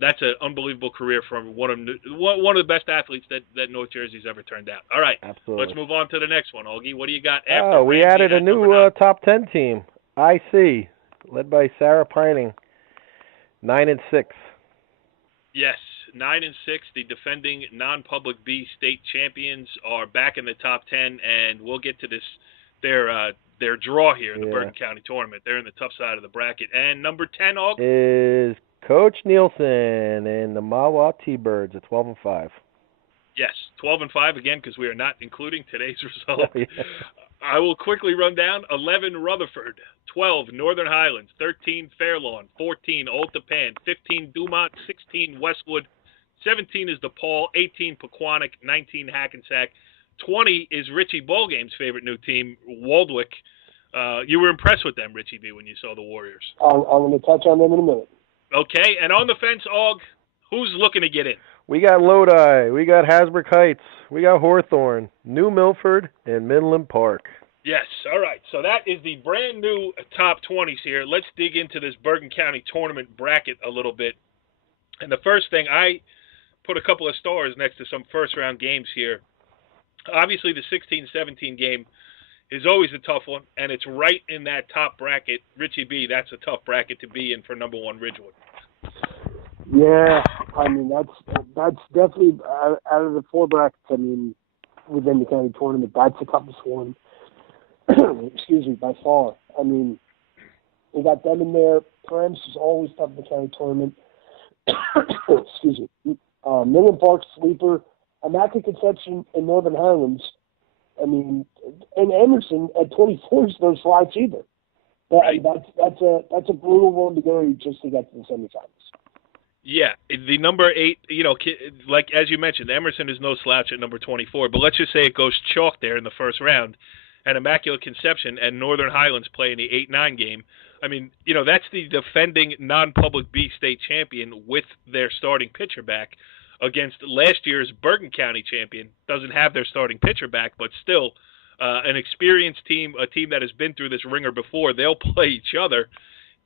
that's an unbelievable career from one of the best athletes that North Jersey's ever turned out. All right, absolutely. Let's move on to the next one, Auggie. What do you got after? We added a new top 10 team, IC, led by Sarah Pining. 9-6. Yes, 9-6. The defending non-public B state champions are back in the top 10, and we'll get to this. Their draw here in the Bergen County Tournament. They're in the tough side of the bracket. And number 10, Aug? Is Coach Nielsen and the Mawa T-Birds at 12-5. Yes, 12-5 again, because we are not including today's result. I will quickly run down. 11, Rutherford. 12, Northern Highlands. 13, Fairlawn. 14, Old Tappan. 15, Dumont. 16, Westwood. 17 is DePaul. 18, Pequannock. 19, Hackensack. 20 is Richie Ballgame's favorite new team, Waldwick. You were impressed with them, Richie B, when you saw the Warriors. I'm going to touch on them in a minute. Okay, and on the fence, Aug, who's looking to get in? We got Lodi, we got Hasbrook Heights, we got Hawthorne, New Milford, and Midland Park. Yes, all right. So that is the brand new top 20s here. Let's dig into this Bergen County Tournament bracket a little bit. And the first thing, I put a couple of stars next to some first-round games here. Obviously, the 16-17 game is always a tough one, and it's right in that top bracket. Richie B, that's a tough bracket to be in for number 1 Ridgewood. Yeah, I mean, that's definitely, out of the 4 brackets, I mean, within the county tournament, that's the toughest one. Excuse me, by far. I mean, we got them in there. Prems is always tough in the county tournament. Excuse me. Midland Park, sleeper. Immaculate Conception and Northern Highlands. I mean, and Emerson at 24 is no slouch either. Right. That's a brutal one to go just to get to the semifinals. Yeah, the number 8, like as you mentioned, Emerson is no slouch at number 24. But let's just say it goes chalk there in the first round, and Immaculate Conception and Northern Highlands play in the 8-9 game. I mean, that's the defending non-public B state champion with their starting pitcher back against last year's Bergen County champion. Doesn't have their starting pitcher back, but still an experienced team, a team that has been through this ringer before. They'll play each other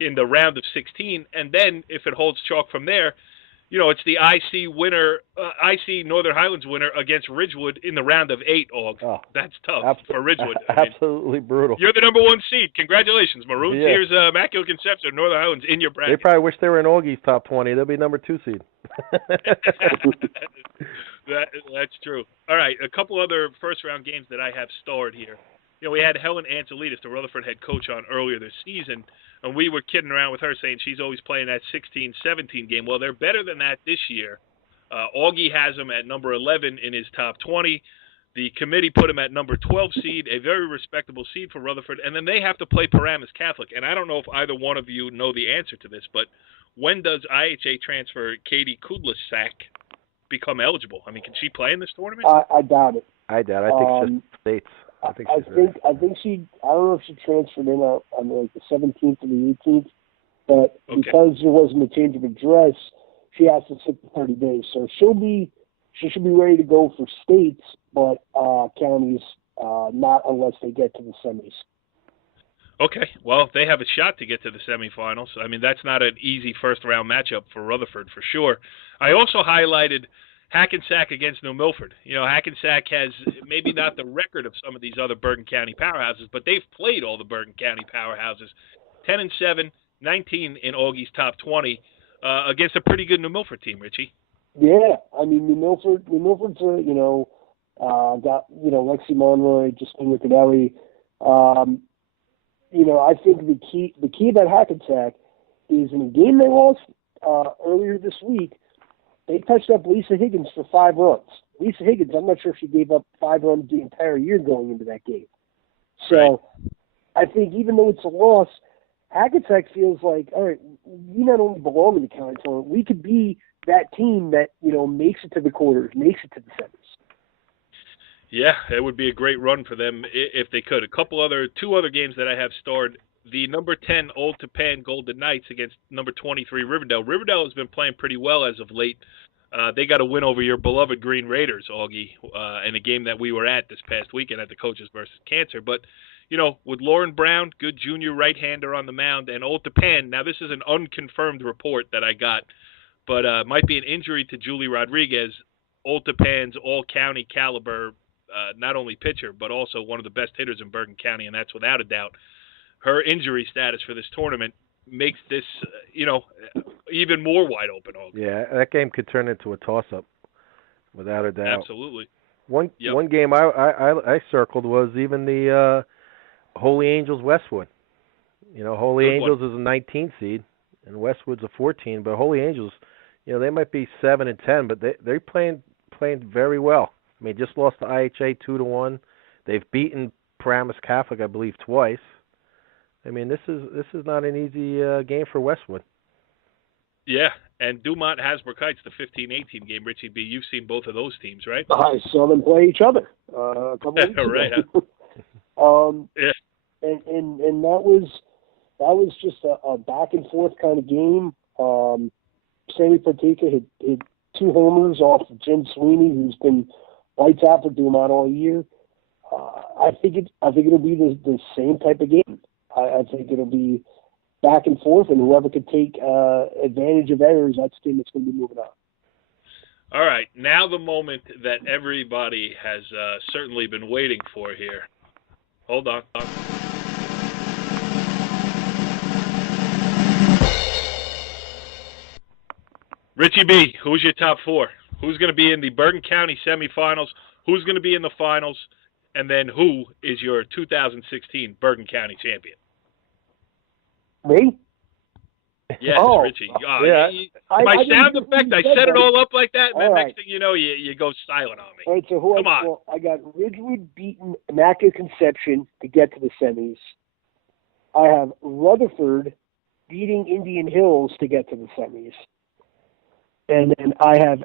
in the round of 16, and then if it holds chalk from there, it's the IC winner, IC Northern Highlands winner against Ridgewood in the round of 8, Aug. Oh, that's tough for Ridgewood. Absolutely brutal. You're the number 1 seed. Congratulations, Maroons. Yeah. Here's Immaculate Conception, Northern Highlands in your bracket. They probably wish they were in Augie's top 20. They'll be number 2 seed. That's true. All right, a couple other first-round games that I have starred here. We had Helen Anselidis, the Rutherford head coach, on earlier this season, and we were kidding around with her saying she's always playing that 16-17 game. Well, they're better than that this year. Auggie has them at number 11 in his top 20. The committee put him at number 12 seed, a very respectable seed for Rutherford, and then they have to play Paramus Catholic. And I don't know if either one of you know the answer to this, but when does IHA transfer Katie Kudlasak become eligible? I mean, can she play in this tournament? I doubt it. I doubt it. I think she's states. I think she. I don't know if she transferred in on like the 17th or the 18th, but because there wasn't a change of address, she has to sit for 30 days. So she should be ready to go for states, but counties not unless they get to the semis. Okay, well, they have a shot to get to the semifinals. I mean, that's not an easy first-round matchup for Rutherford for sure. I also highlighted Hackensack against New Milford. Hackensack has maybe not the record of some of these other Bergen County powerhouses, but they've played all the Bergen County powerhouses. 10-7, 19 in Augie's top 20 against a pretty good New Milford team, Richie. Yeah, I mean New Milford's got Lexi Monroy, Justine Riccadelli. I think the key about Hackensack is in a game they lost earlier this week. They touched up Lisa Higgins for 5 runs. Lisa Higgins, I'm not sure if she gave up 5 runs the entire year going into that game. So right. I think even though it's a loss, Hackensack feels like, all right, we not only belong in the county tournament, we could be that team that, makes it to the quarters, makes it to the semis. Yeah, it would be a great run for them if they could. Two other games that I have starred. The number 10 Old Tappan Golden Knights against number 23 Riverdale. Riverdale has been playing pretty well as of late. They got a win over your beloved Green Raiders, Auggie, in a game that we were at this past weekend at the Coaches versus Cancer. But, with Lauren Brown, good junior right-hander on the mound, and Old Tappan, now this is an unconfirmed report that I got, but might be an injury to Julie Rodriguez, Old Tappan's all-county caliber, not only pitcher, but also one of the best hitters in Bergen County, and that's without a doubt. Her injury status for this tournament makes this, even more wide open, Augie. Yeah, that game could turn into a toss-up, without a doubt. Absolutely. One game I circled was even the Holy Angels Westwood. You know, Holy Angels is a 19 seed, and Westwood's a 14. But Holy Angels, you know, they might be 7-10, but they're playing very well. I mean, just lost to IHA 2-1. They've beaten Paramus Catholic, I believe, twice. I mean, this is not an easy game for Westwood. Yeah, and Dumont Hasbrook Heights, the 15-18 game, Richie B. You've seen both of those teams, right? I saw them play each other a couple weeks ago. Right. Yeah. And that was just a back and forth kind of game. Sammy Partika hit 2 homers off of Jim Sweeney, who's been lights out for Dumont all year. I think it'll be the same type of game. I think it'll be back and forth, and whoever could take advantage of errors, that's the team that's going to be moving on. All right, now the moment that everybody has certainly been waiting for here. Hold on. Richie B., who's your top 4? Who's going to be in the Bergen County semifinals? Who's going to be in the finals? And then who is your 2016 Bergen County champion? Me? Yes, Richie. Yeah. My sound effect, I set it all up like that, and then All next thing you know, you go silent on me. All right, so Come on. Well, I got Ridgewood beating Immaculate Conception to get to the semis. I have Rutherford beating Indian Hills to get to the semis. And then I have,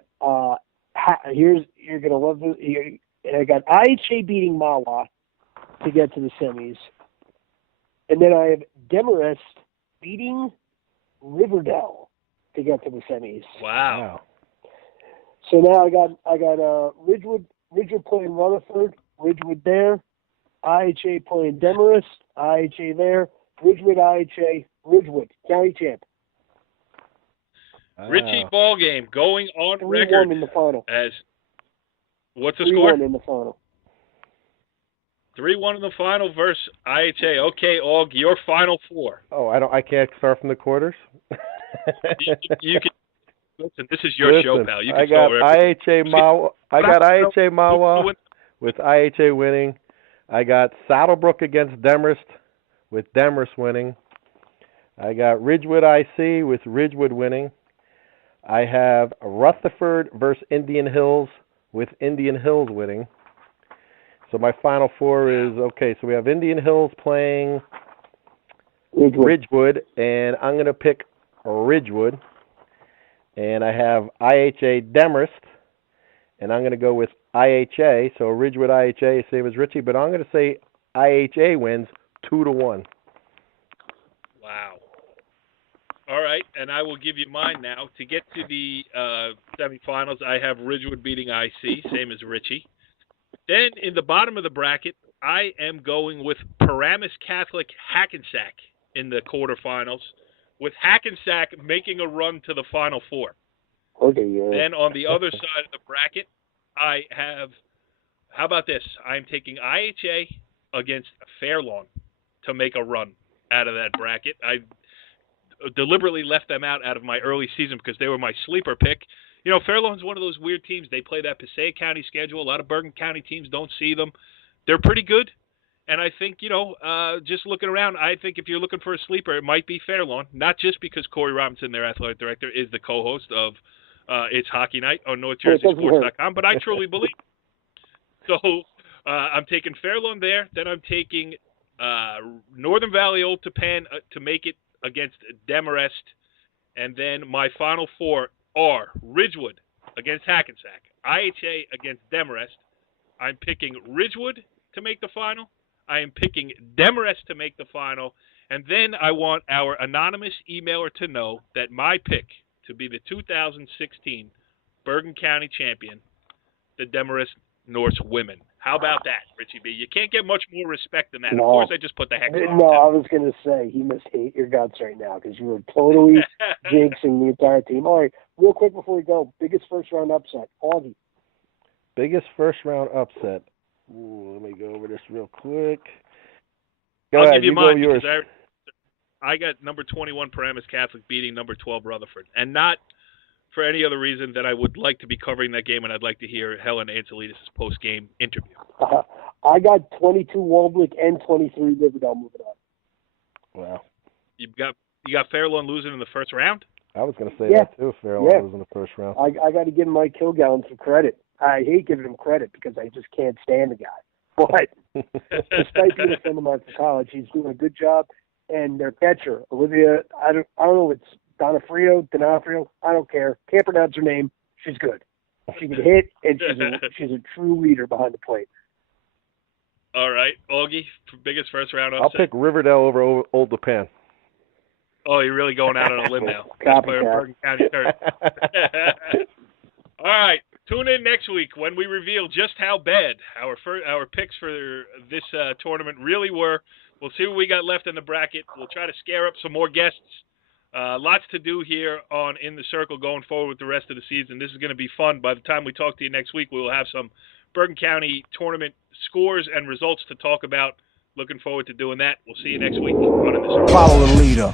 you're going to love this. I got IHA beating Mawa to get to the semis. And then I have Demarest beating Riverdale to get to the semis. Wow. So now I got Ridgewood playing Rutherford, Ridgewood there, IHA playing Demarest, IHA there, Ridgewood, IHA, Ridgewood, county champ. Richie ball game going on 3-1 record in the final. as what's the score? 3-1 in the final. 3-1 in the final versus IHA. Okay, Aug, your final 4. Oh, I can't start from the quarters. you can listen. This is your show, pal. You can I got IHA Mawa. I got IHA Mawa Mawa with IHA winning. I got Saddle Brook against Demarest with Demarest winning. I got Ridgewood IC with Ridgewood winning. I have Rutherford versus Indian Hills with Indian Hills winning. So my final 4 is, so we have Indian Hills playing Ridgewood, and I'm going to pick Ridgewood. And I have IHA Demarest, and I'm going to go with IHA. So Ridgewood IHA, same as Richie, but I'm going to say IHA wins 2-1. Wow. All right, and I will give you mine now. To get to the semifinals, I have Ridgewood beating IC, same as Richie. Then in the bottom of the bracket, I am going with Paramus Catholic Hackensack in the quarterfinals, with Hackensack making a run to the Final 4. Okay, yeah. Then on the other side of the bracket, I have, how about this? I'm taking IHA against Fairlawn to make a run out of that bracket. I deliberately left them out of my early season because they were my sleeper pick. You know, Fairlawn's one of those weird teams. They play that Passaic County schedule. A lot of Bergen County teams don't see them. They're pretty good. And I think, just looking around, I think if you're looking for a sleeper, it might be Fairlawn. Not just because Corey Robinson, their athletic director, is the co-host of It's Hockey Night on NorthJerseySports.com, but I truly believe it. So I'm taking Fairlawn there. Then I'm taking Northern Valley Old Tappan to make it against Demarest. And then my final 4 are Ridgewood against Hackensack, IHA against Demarest. I'm picking Ridgewood to make the final. I am picking Demarest to make the final. And then I want our anonymous emailer to know that my pick to be the 2016 Bergen County champion, the Demarest Norse women. How about that, Richie B? You can't get much more respect than that. No. Of course, I just put the heck on. No, I was going to say, he must hate your guts right now because you were totally jinxing the entire team. All right, real quick before we go, biggest first-round upset, Auggie. Biggest first-round upset. Ooh, let me go over this real quick. I'll give you mine. Yours. I got number 21 Paramus Catholic beating number 12 Rutherford, and not for any other reason that I would like to be covering that game, and I'd like to hear Helen Anselides' post-game interview. I got 22 Walbrook and 23 Riverdale moving on. Wow. You got Fairlawn losing in the first round? I was going to say that too, Fairlawn losing the first round. I got to give Mike Kilgallen some credit. I hate giving him credit because I just can't stand the guy. But despite being a friend of mine from college, he's doing a good job. And their catcher, Olivia, I don't know if it's Donofrio, I don't care. Can't pronounce her name. She's good. She can hit, and she's a true leader behind the plate. All right, Auggie, biggest first round upset. I'll pick Riverdale over Old Japan. Oh, you're really going out on a limb now. Copycat. All right, tune in next week when we reveal just how bad our picks for this tournament really were. We'll see what we got left in the bracket. We'll try to scare up some more guests. Lots to do here on In the Circle going forward with the rest of the season. This is going to be fun. By the time we talk to you next week, we will have some Bergen County tournament scores and results to talk about. Looking forward to doing that. We'll see you next week on In the Circle. Follow the leader.